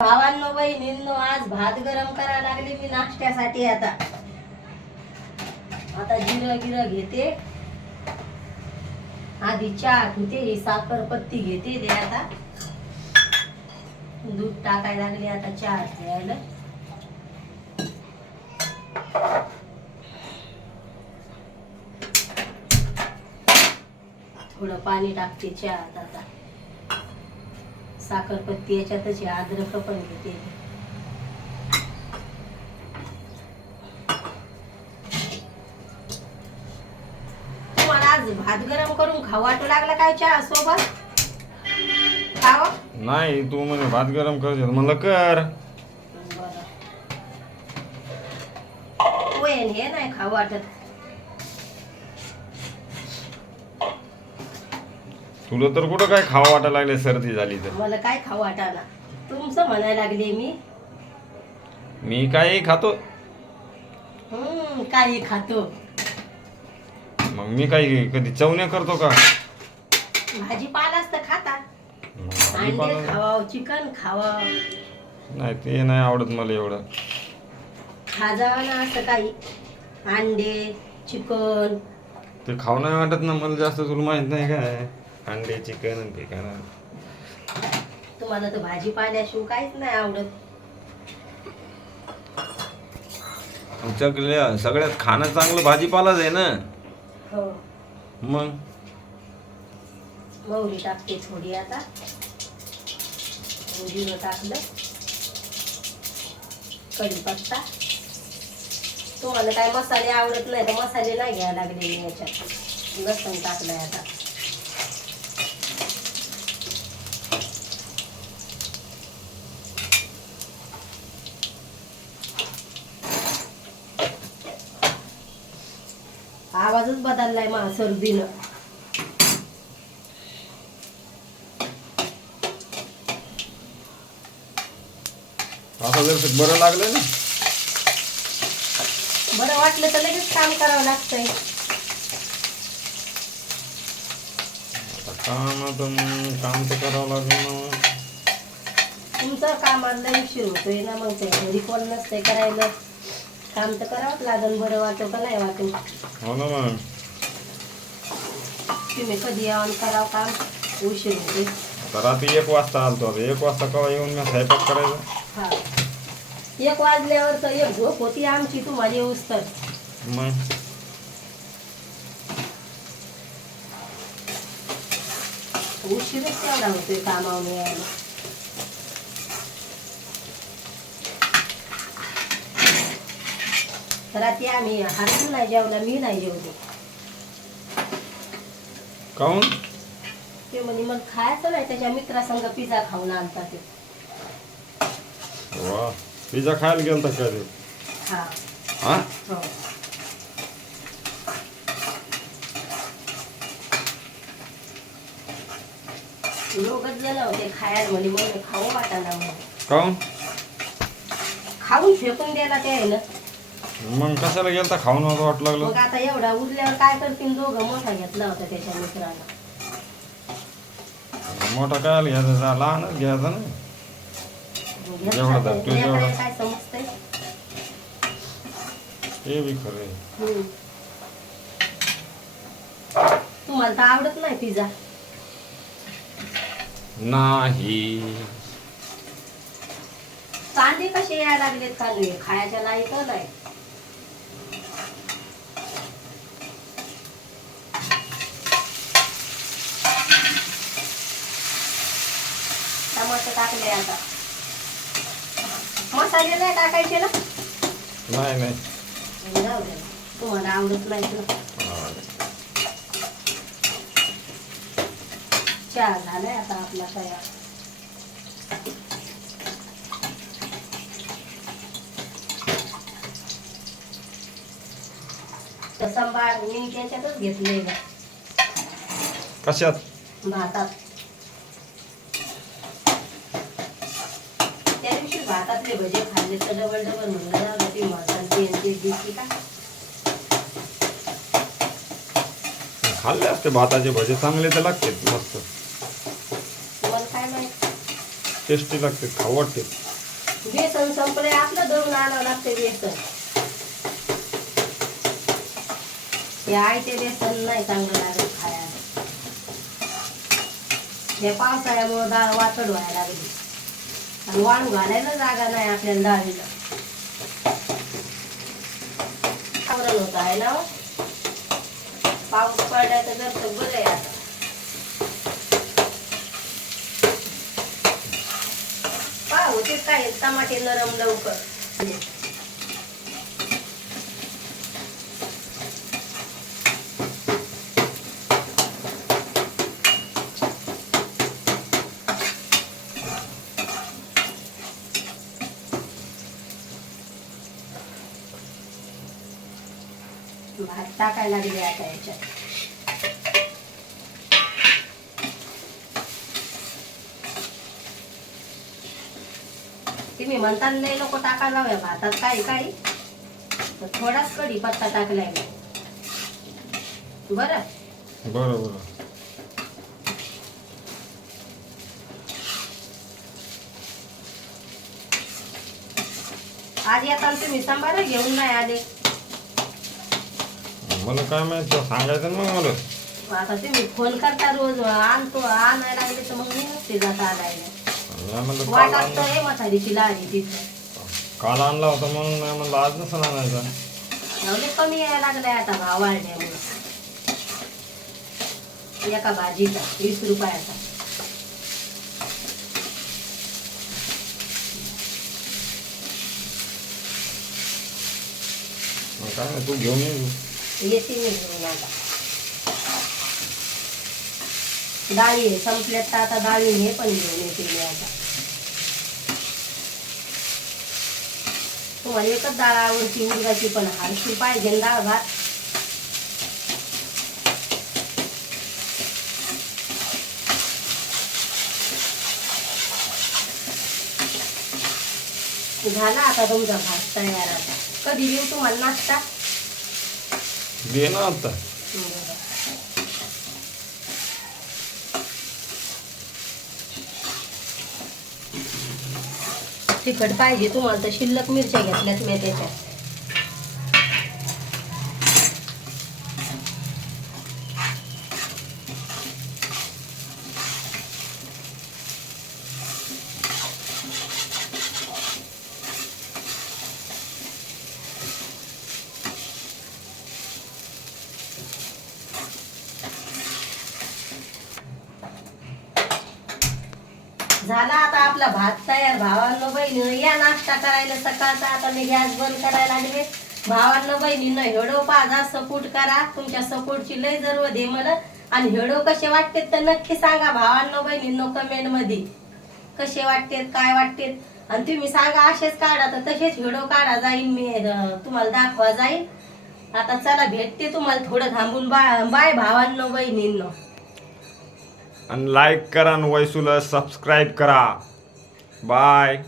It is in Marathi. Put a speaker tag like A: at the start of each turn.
A: भावांनो बहिणींनो आज भात गरम करायला लागले मी नाश्त्यासाठी आता. आता जिरं गिरं घेते. आधी चहा घेते ही साखर पत्ती घेते ते आता दूध टाकायला लागले आता चहा घ्यायला थोडं पाणी टाकते चहा आता. साखरपत्ती याच्यातच अद्रक पण घेते तुम्हाला आज भात गरम करून खाऊ वाटू लागला काय चहा सोबत? खाव?
B: नाही तू म्हणे भात गरम कर म्हणलं कर.
A: होय हे नाही खाऊ वाटत.
B: तुला तर कुठं काय खावं वाटायला लागले सर्दी झाली तर?
A: मला काय खाऊ वाटाना तुमचं म्हणायला लागले मी.
B: मी काही खातो.
A: हम्म काही खातो.
B: मग मी काही कधी चवण्या करतो का?
A: भाजीपालाच तर खाता. अंडे खावा चिकन खावा
B: नाही ते नाही आवडत मला एवढं.
A: खाजावं ना असं काही. अंडे चिकन.
B: ते खाऊ नाही वाटत ना मला जास्त तुला माहीत नाही काय. अंडे चिकन आणि नाही.
A: तुम्हाला तर भाजी पाल्याशिवाय काहीच नाही आवडत.
B: आमच्याकडे सगळ्यात खाणं चांगलं भाजीपालाच आहे ना?
A: हो.
B: मग?
A: मोहरी टाकते थोडी आता. जिरं टाकलं. कढीपत्ता तुम्हाला काय मसाले आवडत नाही तर मसाले नाही घ्यायला लागले याच्यात. लसण टाकलंय आता. आवाजच बदललाय मा सर्दीनं.
B: आता जर बरं लागलं ना.
A: बरं वाटलं तर लगेच काम करावं लागतंय.
B: काम आता मग काम तर करावं लागेल ना.
A: तुमचं कामाला उशीर होतोय ना मग ते घरी कोण नसतंय करायला. काम तर करावंच लागेल बरं वाटो का नाही वाटो?
B: हो ना मग
A: तुम्ही कधी यावं करावं काम? उशीर होते
B: आता रात्री एक वाजता आलतो आता. एक वाजता केव्हा येऊन मी स्वयंपाक करायचा?
A: हा. एक वाजल्यावर तर एक झोप होती आमची तुम्हाला येऊस तर.
B: मग?
A: उशीरच तेवढा होतोय कामावर यायला. रात्री आम्ही हातून नाही जेवला मी नाही जेवले
B: काहून
A: ते म्हणे मग खायचं नाही त्याच्या मित्रासंग पिझ्झा खाऊन आणता ते.
B: वा पिझ्झा खायला गेलता का ते?
A: हा.
B: हा?
A: हो. लोकच गेलं होते खायला म्हणे खाऊ वाटायला म्हणे. खाऊन फेकून द्यायला ते आहे ना.
B: मग कशाला गेलता? खाऊन होतं वाट लागलं.
A: मग आता एवढा उरल्यावर काय करतील? दोघं मोठा घेतला होता त्याच्या मित्राला.
B: मोठा काय घ्यायचा जा, लहानच घ्यायचा ना जेवढा
A: तर
B: धरतोय
A: लेकराला
B: तेवढा.
A: काय समजतंय?
B: ते बी खरं आहे.
A: हम्म. तुम्हाला तर आवडत नाही पिझ्झा.
B: नाही.
A: कांदे कसे यायला लागलेत कांदे खायच्या लायक नाही टाकले आता. मसाले नाही टाकायचे ना?
B: नाही नाही.
A: जाऊ दे. तुम्हाला आवडत नाही ना. चहा झालाय आता आपला तयार. तर संभाळ मी त्याच्यातच घेतले
B: कशात?
A: भातात. भातातले भजे खाल्ले तर डबल डबल म्हणलं जाऊ दे, ती आणि ते दिसली का?
B: खाल्ले असते भाताचे भजे चांगले तर लागते मस्त.
A: तुम्हाला काय माहीत?
B: टेस्टी लागते खाऊ वाटते
A: बेसन संपले आपलं दळून आणावं लागते बेसन हे आयते बेसन नाही चांगलं लागत खायला. हे पावसाळ्यामुळं डाळ वाटड व्हायला लागली. आणि वाळू घालायला जागा नाही आपल्याला डाळीला. आवरण होत आहे ना हो? पाऊस पडल्याचं जर तर बरं आहे आता. पाहू हो, ते काय टमाटे नरम लवकर भात टाकायला लागले आता याच्यात. तुम्ही म्हणता लय नको टाकायला हव्या भातात काही काही. तर थोडाच कढी पत्ता टाकलाय मी. बरं?
B: बरं बरं
A: आज येताना तुम्ही सांबार घेऊन नाही आले.
B: मला काय माहित तुला सांगायचं ना मग मला
A: आता तुम्ही फ़ोन करता रोज आणतो आणायला लागले तर मग मी नसते जाता आणायला.
B: मी म्हणलं काल आणला.
A: तर आहे म्हातारीची लाडी तिथं
B: काल आणला होता म्हणून मी म्हणलं आज नसं आणायचा.
A: एवढे कमी यायला लागलाय आता भाव वाढल्यामुळं एका भाजीचा वीस रुपयाचा.
B: मग काय नाही, तू घेऊन ये.
A: येते मी घेऊन आता डाळी संपल्यात तर आता डाळी हे पण घेऊन येते मी आता. तुम्हाला एकच डाळ आवडती मुलगाची पण हारशी पाहिजे डाळ भात. झाला आता तुमचा भात तयार. आता कधी देऊ तुम्हाला नाश्ता?
B: दे ना आता
A: तिखट पाहिजे तुम्हाला तर शिल्लक मिरच्या घेतल्यात मी त्याच्यात झाला आता आपला भात तयार भावांनो बहिणी या नाश्ता करायला सकाळचा. आता मी गॅस बंद करायला लागले. भावांनो बहिणीनं हेडो पाजा सपोर्ट करा. तुमच्या सपोर्टची लय जरूर दे मला. आणि हेडो कसे वाटते तर नक्की सांगा. भावांनो बहिणींनो कमेंटमध्ये कसे वाटतेत काय वाटतेत? आणि तुम्ही सांगा असेच काढा तर तसेच व्हिडिओ काढा. जाईल मी तुम्हाला दाखवा जाईल आता चला भेटते तुम्हाला थोडं थांबून. बाय बाय भावांनो बहिणींनो.
B: आणि लाईक करा आणि वैसूला सबस्क्राईब करा. बाय